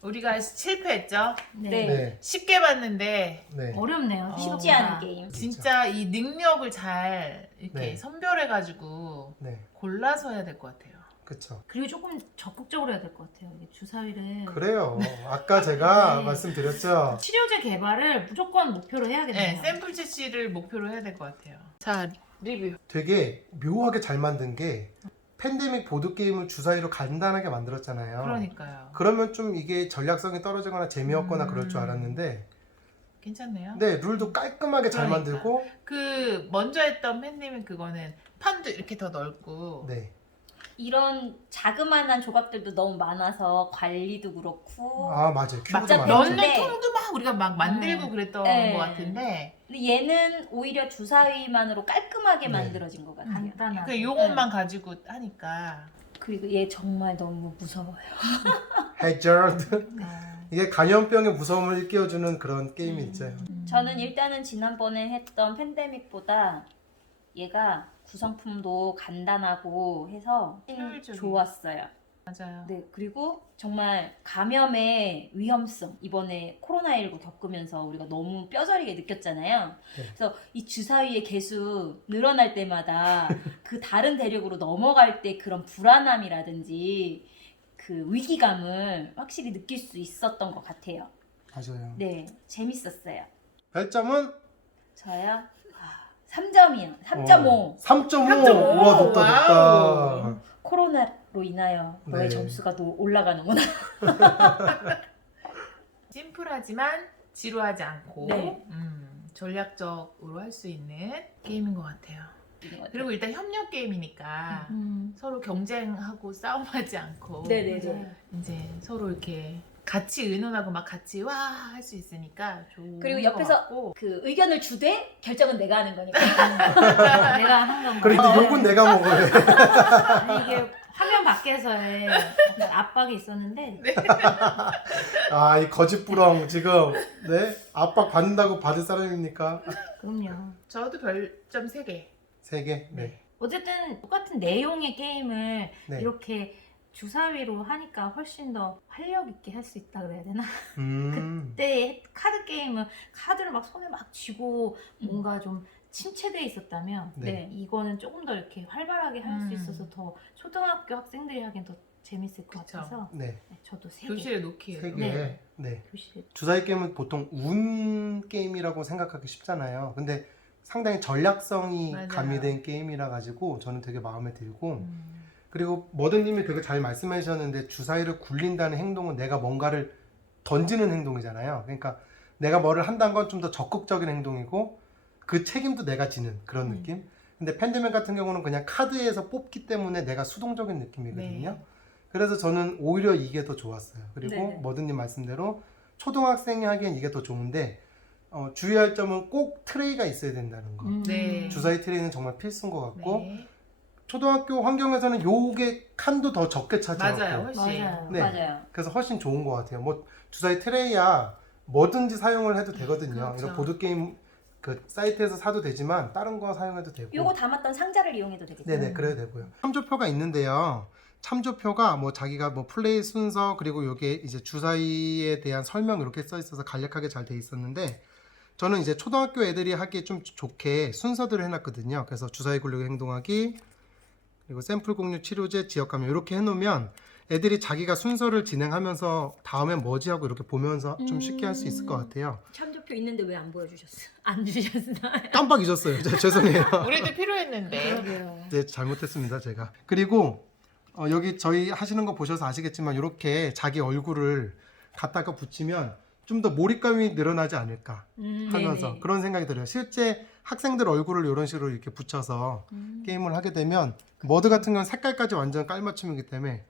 우리가 실패했죠. 네. 네. 쉽게 봤는데 네. 어렵네요. 쉽지 않은 게임. 진짜 이 능력을 잘 이렇게 네. 선별해가지고 네. 골라서 해야 될 것 같아요. 그쵸. 그리고 조금 적극적으로 해야 될 것 같아요. 이게 주사위를 그래요. 아까 제가 네. 말씀드렸죠. 치료제 개발을 무조건 목표로 네, 해야겠네요. 샘플 채취를 목표로 해야 될 것 같아요. 자, 리뷰. 되게 묘하게 잘 만든 게 팬데믹 보드게임을 주사위로 간단하게 만들었잖아요. 그러니까요. 그러면 좀 이게 전략성이 떨어지거나 재미없거나 그럴 줄 음. 알았는데 괜찮네요. 네, 룰도 깔끔하게 잘 그러니까. 만들고 그 먼저 했던 팬님은 그거는 판도 이렇게 더 넓고 네. 이런 자그마한 조각들도 너무 많아서 관리도 그렇고. 아, 맞아요. 막 큐브도 몇 많았죠. 넣는 네. 통도 막 우리가 막 만들고 그랬던 네. 것 같은데 근데 얘는 오히려 주사위만으로 깔끔하게 네. 만들어진 것 같아요. 간단하게. 그 요것만 가지고 하니까 그리고 얘 정말 너무 무서워요. 해저드. 아, 이게 감염병의 무서움을 일깨워주는 그런 게임이 있죠. 저는 일단은 지난번에 했던 팬데믹보다 얘가 구성품도 간단하고 해서 효율적이에요. 좋았어요. 맞아요. 네, 그리고 정말 감염의 위험성 이번에 코로나19 겪으면서 우리가 너무 뼈저리게 느꼈잖아요. 네. 그래서 이 주사위의 개수 늘어날 때마다 그 다른 대륙으로 넘어갈 때 그런 불안함이라든지 그 위기감을 확실히 느낄 수 있었던 것 같아요. 맞아요. 네, 재밌었어요. 별점은 저요? 3점이요. 3.5. 3.5. 우와, 높다, 와우. 높다. 코로나로 인하여 너의 네. 점수가 또 올라가는구나. 심플하지만 지루하지 않고 네. 전략적으로 할 수 있는 게임인 것 같아요. 그리고 일단 협력 게임이니까 서로 경쟁하고 싸움하지 않고 네네네. 이제 서로 이렇게 같이 의논하고 막 같이 와 할 수 있으니까 좋은 그리고 것 옆에서 같고. 그 의견을 주되 결정은 내가 하는 거니까. 내가 한 건가? 그런데 욕은 내가 먹어야 돼. 아니, 이게 화면 밖에서의 약간 압박이 있었는데 아, 이 거짓부렁 지금 네 압박 받는다고 받을 사람입니까? 그럼요. 저도 별점 3개. 3개. 네. 어쨌든 똑같은 내용의 게임을 네. 이렇게 주사위로 하니까 훨씬 더 활력 있게 할 수 있다 그래야 되나? 그때 카드 게임은 카드를 막 손에 막 쥐고 뭔가 좀 침체돼 있었다면 네. 이거는 조금 더 이렇게 활발하게 할 수 음. 있어서 더 초등학교 학생들이 하기엔 더 재밌을 것 그쵸. 같아서 네. 네, 저도 3개 교실에 놓기에도. 3개. 네. 네. 교실 주사위 게임은 보통 운 게임이라고 생각하기 쉽잖아요. 근데 상당히 전략성이 맞아요. 가미된 게임이라 가지고 저는 되게 마음에 들고 음. 그리고 머든님이 되게 잘 말씀해 주셨는데 주사위를 굴린다는 행동은 내가 뭔가를 던지는 행동이잖아요. 그러니까 내가 뭐를 한다는 건 좀 더 적극적인 행동이고 그 책임도 내가 지는 그런 느낌. 근데 팬데믹 같은 경우는 그냥 카드에서 뽑기 때문에 내가 수동적인 느낌이거든요. 네. 그래서 저는 오히려 이게 더 좋았어요. 그리고 네네. 머든님 말씀대로 초등학생이 하기엔 이게 더 좋은데 주의할 점은 꼭 트레이가 있어야 된다는 거. 네. 주사위 트레이는 정말 필수인 것 같고 네. 초등학교 환경에서는 요게 칸도 더 적게 맞아요. 차지하고 훨씬. 맞아요. 네. 맞아요. 그래서 훨씬 좋은 것 같아요. 뭐 주사위 트레이야 뭐든지 사용을 해도 되거든요. 그렇죠. 그래서 보드 게임 그 사이트에서 사도 되지만 다른 거 사용해도 되고. 요거 담았던 상자를 이용해도 되겠죠. 네네 그래도 되고요. 참조표가 있는데요. 참조표가 뭐 자기가 뭐 플레이 순서 그리고 요게 이제 주사위에 대한 설명 이렇게 써 있어서 간략하게 잘 돼 있었는데 저는 이제 초등학교 애들이 하기에 좀 좋게 순서들을 해놨거든요. 그래서 주사위 굴리기 행동하기 그리고 샘플 공유 치료제 지역 감염 이렇게 해놓으면 애들이 자기가 순서를 진행하면서 다음에 뭐지 하고 이렇게 보면서 좀 쉽게 할 수 있을 것 같아요. 참조표 있는데 왜 안 보여주셨어요? 안 주셨어요? 깜빡 잊었어요. 죄송해요. 우리도 필요했는데. 그러게요. 네, 잘못했습니다, 제가. 그리고 여기 저희 하시는 거 보셔서 아시겠지만 이렇게 자기 얼굴을 갖다가 붙이면 좀 더 몰입감이 늘어나지 않을까 하면서 네네. 그런 생각이 들어요. 실제 학생들 얼굴을 이런 식으로 이렇게 붙여서 게임을 하게 되면 머드 같은 경우는 색깔까지 완전 깔맞춤이기 때문에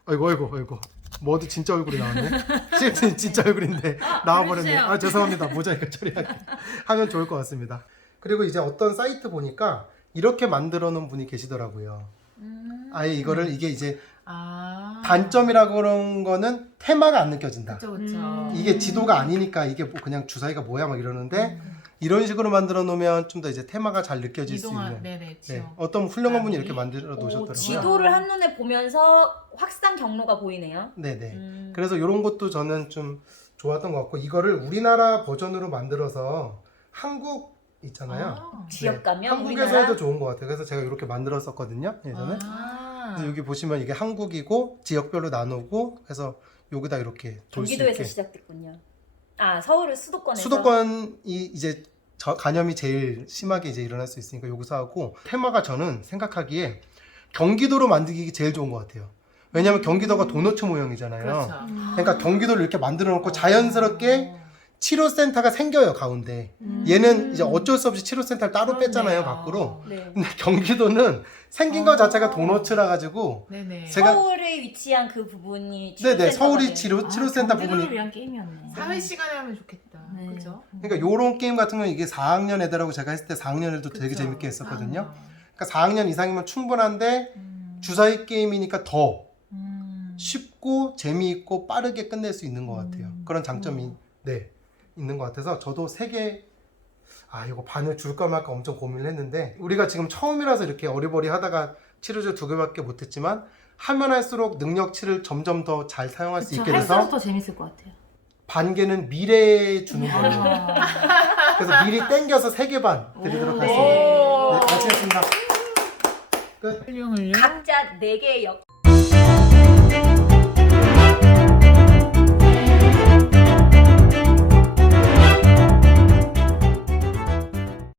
아이고 머드 진짜 얼굴이 나왔네. 실제 진짜 얼굴인데 나와버렸네. 그러세요. 아 죄송합니다. 모자이크 처리하게 하면 좋을 것 같습니다. 그리고 이제 어떤 사이트 보니까 이렇게 만들어 놓은 분이 계시더라고요. 아예 이거를 이게 이제 아. 단점이라고 그런 거는 테마가 안 느껴진다. 그쵸. 이게 지도가 아니니까 이게 뭐 그냥 주사위가 뭐야 막 이러는데 이런 식으로 만들어 놓으면 좀 더 이제 테마가 잘 느껴질 수 이동한 있는. 네네 네, 지역. 어떤 훌륭한 분이 아니, 이렇게 만들어 놓으셨더라고요. 지도를 한눈에 보면서 확산 경로가 보이네요. 네네. 그래서 이런 것도 저는 좀 좋았던 것 같고 이거를 우리나라 버전으로 만들어서 한국 있잖아요. 아. 지역 가면 한국에서 우리나라 해도 좋은 것 같아요. 그래서 제가 이렇게 만들었었거든요. 예전에. 아. 그래서 여기 보시면 이게 한국이고 지역별로 나누고 해서 여기다 이렇게 돌 수 경기도에서 있게. 시작됐군요. 아 서울은 수도권에서. 수도권이 이제 간염이 제일 심하게 이제 일어날 수 있으니까 여기서 하고 테마가 저는 생각하기에 경기도로 만들기 제일 좋은 것 같아요. 왜냐하면 경기도가 도너츠 모형이잖아요. 그렇죠. 그러니까 경기도를 이렇게 만들어 놓고 자연스럽게 치료센터가 생겨요 가운데. 얘는 이제 어쩔 수 없이 치료센터를 따로 뺐잖아요 밖으로. 네. 근데 경기도는 생긴 것 자체가 도너츠라 가지고 네네. 제가- 서울에 위치한 그 부분이 네네 치료센터가 서울이 돼요. 치료센터 경기도를 부분이 위한 게임이었네. 사회 시간에 하면 좋겠다. 네. 그죠? 그러니까 요런 게임 같은 경우는 이게 4학년 애들하고 제가 했을 때 4학년 애들도 되게 그쵸. 재밌게 했었거든요. 아. 그러니까 4학년 이상이면 충분한데 주사위 게임이니까 더 쉽고 재미있고 빠르게 끝낼 수 있는 것 같아요. 그런 장점이 네 있는 것 같아서 저도 3개 이거 반을 줄까 말까 엄청 고민을 했는데 우리가 지금 처음이라서 이렇게 어리버리 하다가 치료제 2개밖에 못했지만 하면 할수록 능력치를 점점 더 잘 사용할 수 그쵸, 있게 할수록 돼서 더 재밌을 것 같아요. 반개는 미래에 주는 걸로 아. 그래서 미리 땡겨서 3개 반 드리도록 오. 하겠습니다. 네, 마치겠습니다. 끝. 훌륭. 각자 4개의 역